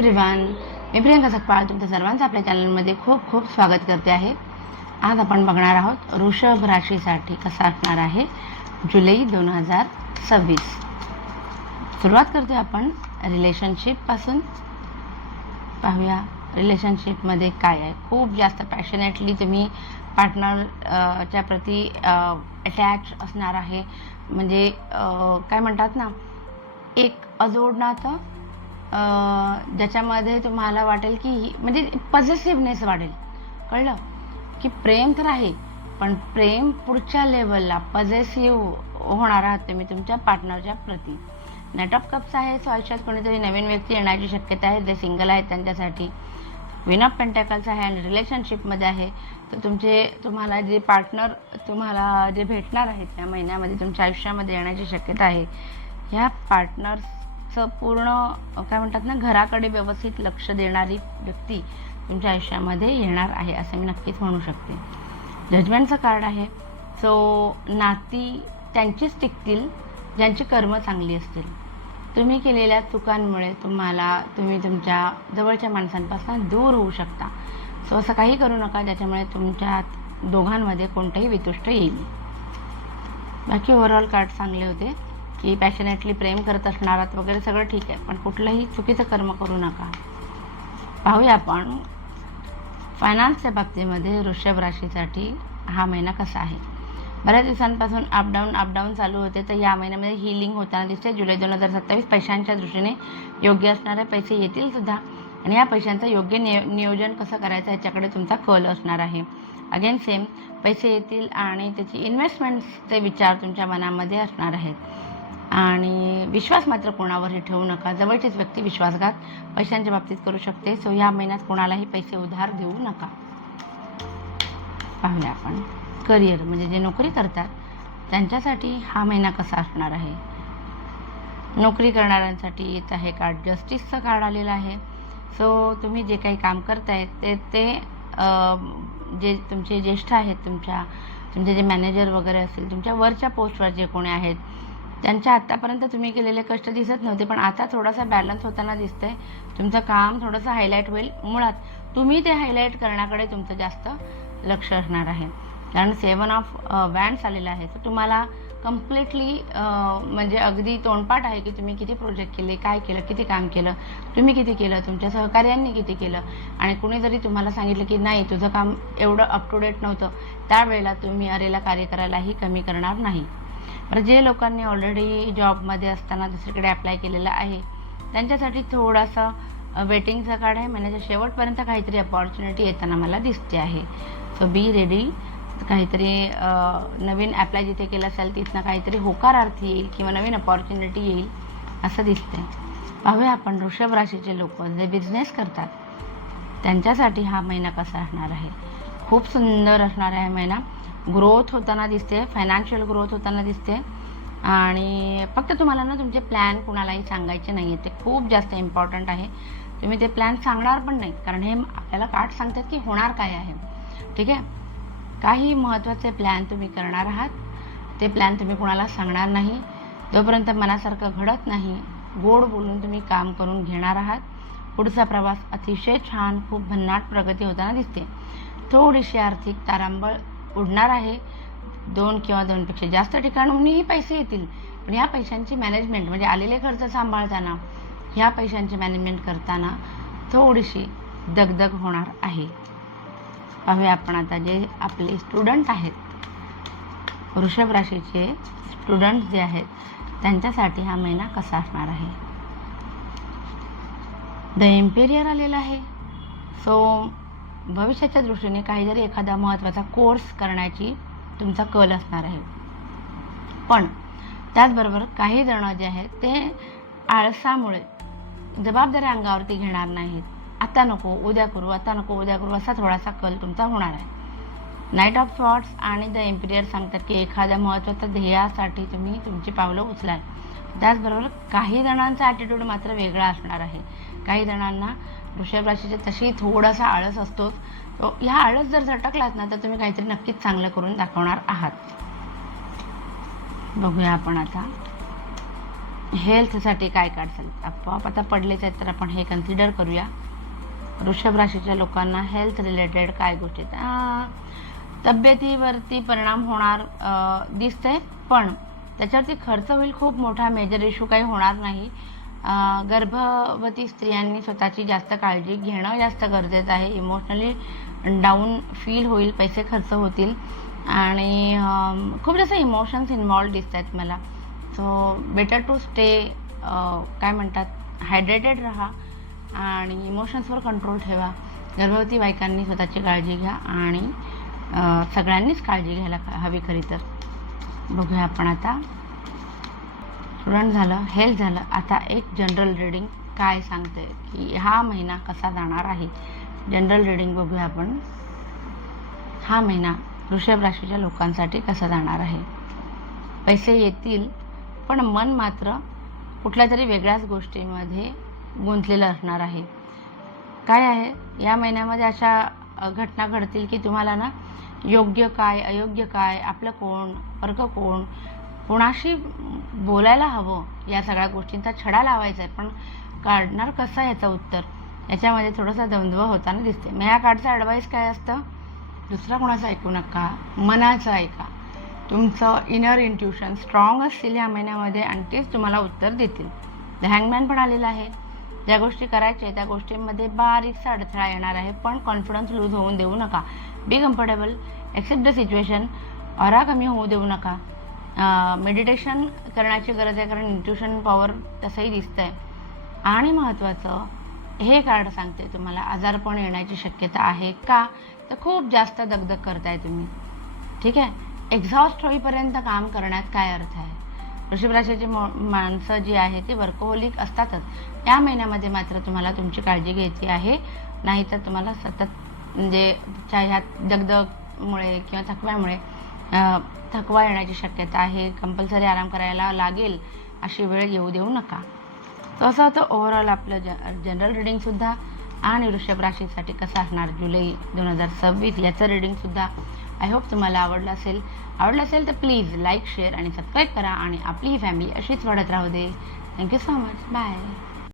Everyone, मी प्रियंका सकपाळ तुमच्या सर्वांचं आपल्या चॅनलमध्ये खूप खूप स्वागत करते आहे. आज आपण बघणार आहोत वृषभ राशीसाठी कसा असणार आहे जुलै 2026. सुरुवात करते आपण रिलेशनशिपपासून. पाहूया रिलेशनशिपमध्ये काय आहे. खूप जास्त पॅशनेटली तुम्ही पार्टनरच्या प्रती अटॅच असणार आहे. म्हणजे काय म्हणतात ना, एक अजोड नातं ज्याच्यामध्ये तुम्हाला वाटेल की म्हणजे पॉझिटिव्हनेस वाढेल. कळलं की प्रेम तर आहे, पण प्रेम पुढच्या लेवलला पॉझिटिव्ह होणार आहात तुम्ही तुमच्या पार्टनरच्या प्रती. नाईट ऑफ कप्स आहे, सो आयुष्यात कोणीतरी नवीन व्यक्ती येण्याची शक्यता आहे. जे सिंगल आहेत त्यांच्यासाठी क्वीन ऑफ पेंटॅकल्स आहे आणि रिलेशनशिपमध्ये आहे. तर तुम्हाला जे पार्टनर तुम्हाला जे भेटणार आहेत त्या महिन्यामध्ये तुमच्या आयुष्यामध्ये येण्याची शक्यता आहे. ह्या पार्टनर्सचं पूर्ण काय म्हणतात ना, घराकडे व्यवस्थित लक्ष देणारी व्यक्ती तुमच्या आयुष्यामध्ये येणार आहे असं मी नक्कीच म्हणू शकते. जजमेंटचं कार्ड आहे. सो नाती त्यांचीच टिकतील ज्यांची कर्म चांगली असतील. तुम्ही केलेल्या चुकांमुळे तुम्ही तुमच्या जवळच्या माणसांपासून दूर होऊ शकता. सो असं काही करू नका ज्याच्यामुळे तुमच्या दोघांमध्ये कोणतंही वितुष्ट येईल. बाकी ओव्हरऑल कार्ड चांगले होते की पॅशनेटली प्रेम करत असणारात वगैरे सगळं ठीक आहे, पण कुठलंही चुकीचं कर्म करू नका. पाहूया आपण फायनान्सच्या बाबतीमध्ये वृषभ राशीसाठी हा महिना कसा आहे. बऱ्याच दिवसांपासून अपडाऊन चालू होते, तर या महिन्यामध्ये हीलिंग होताना दिसते. जुलै 2027 पैशांच्या दृष्टीने योग्य असणारे पैसे येतील सुद्धा, आणि या पैशांचं योग्य नियोजन कसं करायचं याच्याकडे तुमचा कल असणार आहे. अगेन सेम, पैसे येतील आणि त्याची इन्व्हेस्टमेंटचे विचार तुमच्या मनामध्ये असणार आहेत. आणि विश्वास मात्र कोणावरही ठेवू नका. जवळचीच व्यक्ती विश्वासघात पैशांच्या बाबतीत करू शकते. सो या महिन्यात कोणालाही पैसे उधार देऊ नका. पाहूया आपण करिअर, म्हणजे जे नोकरी करतात त्यांच्यासाठी हा महिना कसा असणार आहे. नोकरी करणाऱ्यांसाठी येत आहे कार्ड जस्टिसचं कार्ड आलेलं आहे. सो तुम्ही जे काही काम करतायत ते जे तुमचे ज्येष्ठ आहेत, तुमचे जे मॅनेजर वगैरे असतील, तुमच्या वरच्या पोस्टवर जे कोणी आहेत त्यांच्या आत्तापर्यंत तुम्ही केलेले कष्ट दिसत नव्हते, पण आता थोडासा बॅलन्स होताना दिसतंय. तुमचं काम थोडंसं हायलाईट होईल. मुळात तुम्ही ते हायलाईट करण्याकडे तुमचं जास्त लक्ष असणार आहे, कारण 7 ऑफ वँड्स आलेलं आहे. तर तुम्हाला कम्प्लिटली म्हणजे अगदी तोंडपाठ आहे की तुम्ही किती प्रोजेक्ट केले, काय केलं, किती काम केलं, तुम्ही किती केलं, तुमच्या सहकार्यांनी किती केलं. आणि कुणी जरी तुम्हाला सांगितलं की नाही तुझं काम एवढं अप टू डेट नव्हतं, त्यावेळेला तुम्ही अरेला कार्य करायलाही कमी करणार नाही. बरं, जे लोकांनी ऑलरेडी जॉबमध्ये असताना दुसरीकडे अप्लाय केलेलं आहे त्यांच्यासाठी थोडासा वेटिंगचा कार्ड आहे. महिन्याच्या शेवटपर्यंत काहीतरी अपॉर्च्युनिटी येताना मला दिसते आहे. So be ready. काहीतरी नवीन अप्लाय जिथे केलं असेल तिथनं काहीतरी होकारार्थी येईल किंवा नवीन अपॉर्च्युनिटी येईल असं दिसतंय. पाहूया आपण वृषभ राशीचे लोक जे बिझनेस करतात त्यांच्यासाठी हा महिना कसा असणार आहे. खूप सुंदर असणार आहे महिना. ग्रोथ होताना दिसते, फायनान्शियल ग्रोथ होताना दिसते. आणि फक्त तुम्हाला ना तुमचे प्लॅन कुणालाही सांगायचे नाही आहेत. ते खूप जास्त इम्पॉर्टंट आहे. तुम्ही ते प्लॅन सांगणार पण नाहीत, कारण हे आपल्याला कार्ड सांगतात की होणार काय आहे. ठीक आहे, काही महत्त्वाचे प्लॅन तुम्ही करणार आहात, ते प्लॅन तुम्ही कुणाला सांगणार नाही. जोपर्यंत मनासारखं घडत नाही, गोड बोलून तुम्ही काम करून घेणार आहात. पुढचा प्रवास अतिशय छान, खूप भन्नाट प्रगती होताना दिसते. थोडीशी आर्थिक तारांबळ उडणार आहे. 2 किंवा 2पेक्षा जास्त ठिकाणूनही पैसे येतील, पण ह्या पैशांची मॅनेजमेंट म्हणजे आलेले खर्च सांभाळताना, ह्या पैशांची मॅनेजमेंट करताना थोडीशी दगदग होणार आहे. पाहूया आपण आता जे आपले स्टुडंट आहेत, वृषभ राशीचे स्टुडंट जे आहेत त्यांच्यासाठी हा महिना कसा असणार आहे. द एम्पेरियर आलेला आहे. सो भविष्याच्या दृष्टीने काहीतरी एखादा महत्त्वाचा कोर्स करण्याची तुमचा कल असणार आहे. पण त्याचबरोबर काही जण जे आहेत ते आळसामुळे जबाबदाऱ्या अंगावरती घेणार नाहीत. आता नको उद्या करू, आता नको उद्या करू, असा थोडासा कल तुमचा होणार आहे. नाईट ऑफ स्वॉर्ड्स आणि द एम्पिरियर सांगतात की एखाद्या महत्त्वाच्या ध्येयासाठी तुम्ही तुमची पावलं उचलाल. त्याचबरोबर काही जणांचा ॲटिट्यूड मात्र वेगळा असणार आहे. काही जणांना वृषभ राशीचे तशी थोडासा आळस असतोच. तो ह्या आळस जर झटकलात ना तर तुम्ही काहीतरी नक्कीच चांगलं करून दाखवणार आहात. बघूया आपण आता हेल्थसाठी काय काढचाल आपोआप आता पडलेच आहेत, तर आपण हे कन्सिडर करूया. वृषभ राशीच्या लोकांना हेल्थ रिलेटेड काय गोष्टी तब्येतीवरती परिणाम होणार दिसतंय, पण त्याच्यावरती खर्च होईल खूप मोठा. मेजर इश्यू काही होणार नाही. गर्भवती स्त्रियांनी स्वतःची जास्त काळजी घेणं जास्त गरजेचं आहे. इमोशनली डाऊन फील होईल, पैसे खर्च होतील आणि खूप जास्त इमोशन्स इन्वॉल्व दिसत आहेत मला. सो बेटर टू स्टे काय म्हणतात हायड्रेटेड राहा आणि इमोशन्सवर कंट्रोल ठेवा. गर्भवती बायकांनी स्वतःची काळजी घ्या आणि सगळ्यांनीच काळजी घ्यायला हवी खरी तर. बघूया आपण आता. स्टुडंट झालं, हेल्थ झालं. आता एक जनरल रीडिंग काय सांगते की हा महिना कसा जाणार आहे. जनरल रीडिंग बघूया आपण. हा महिना वृषभ राशीच्या लोकांसाठी कसा जाणार आहे. पैसे येतील, पण मन मात्र कुठल्या तरी वेगळ्याच गोष्टींमध्ये गुंतलेलं असणार आहे. काय आहे या महिन्यामध्ये अशा घटना घडतील की तुम्हाला ना योग्य काय अयोग्य काय, आपलं कोण वर्ग कोण, कोणाशी बोलायला हवं, या सगळ्या गोष्टींचा छडा लावायचा आहे, पण काढणार कसं याचं उत्तर, याच्यामध्ये थोडासा द्वंद्व होताना दिसते. मग ह्या कार्डचं ॲडवाईस काय असतं, दुसरा कोणाचं ऐकू नका, मनाचं ऐका. तुमचं इनर इंट्युशन स्ट्रॉंग असतील या महिन्यामध्ये आणि तेच तुम्हाला उत्तर देतील. द हँगमॅन पण आलेलं आहे. ज्या गोष्टी करायच्या त्या गोष्टींमध्ये बारीकसा अडथळा येणार आहे, पण कॉन्फिडन्स लूज होऊन देऊ नका. Be comfortable, except the situation. Aura कमी होऊ देऊ नका. मेडिटेशन करण्याची गरज आहे, कारण इंट्युशन पॉवर तसंही दिसतं आहे. आणि महत्त्वाचं हे कार्ड सांगते तुम्हाला आजारपण येण्याची शक्यता आहे का, तर खूप जास्त दगदग करताय तुम्ही. ठीक आहे, एक्झॉस्ट होईपर्यंत काम करण्यात काय अर्थ आहे. वृषभ राशीची माणसं जी आहे ती वर्कहोलिक असतातच. या महिन्यामध्ये मात्र तुम्हाला तुमची काळजी घ्यायची आहे, नाहीतर तुम्हाला सतत म्हणजे ह्यात दगदगमुळे किंवा थकव्यामुळे थकवा येण्याची शक्यता आहे. कंपल्सरी आराम करायला लागेल अशी वेळ येऊ देऊ नका. तर असं होतं ओव्हरऑल आपलं जनरल रिडिंगसुद्धा. आणि वृषभ राशीसाठी कसं असणार जुलै 2026 याचं रिडिंगसुद्धा. आय होप तुम्हाला आवडलं असेल तर प्लीज लाईक शेअर आणि सबस्क्राईब करा आणि आपली ही फॅमिली अशीच वाढत राहू दे. Thank you so much. बाय.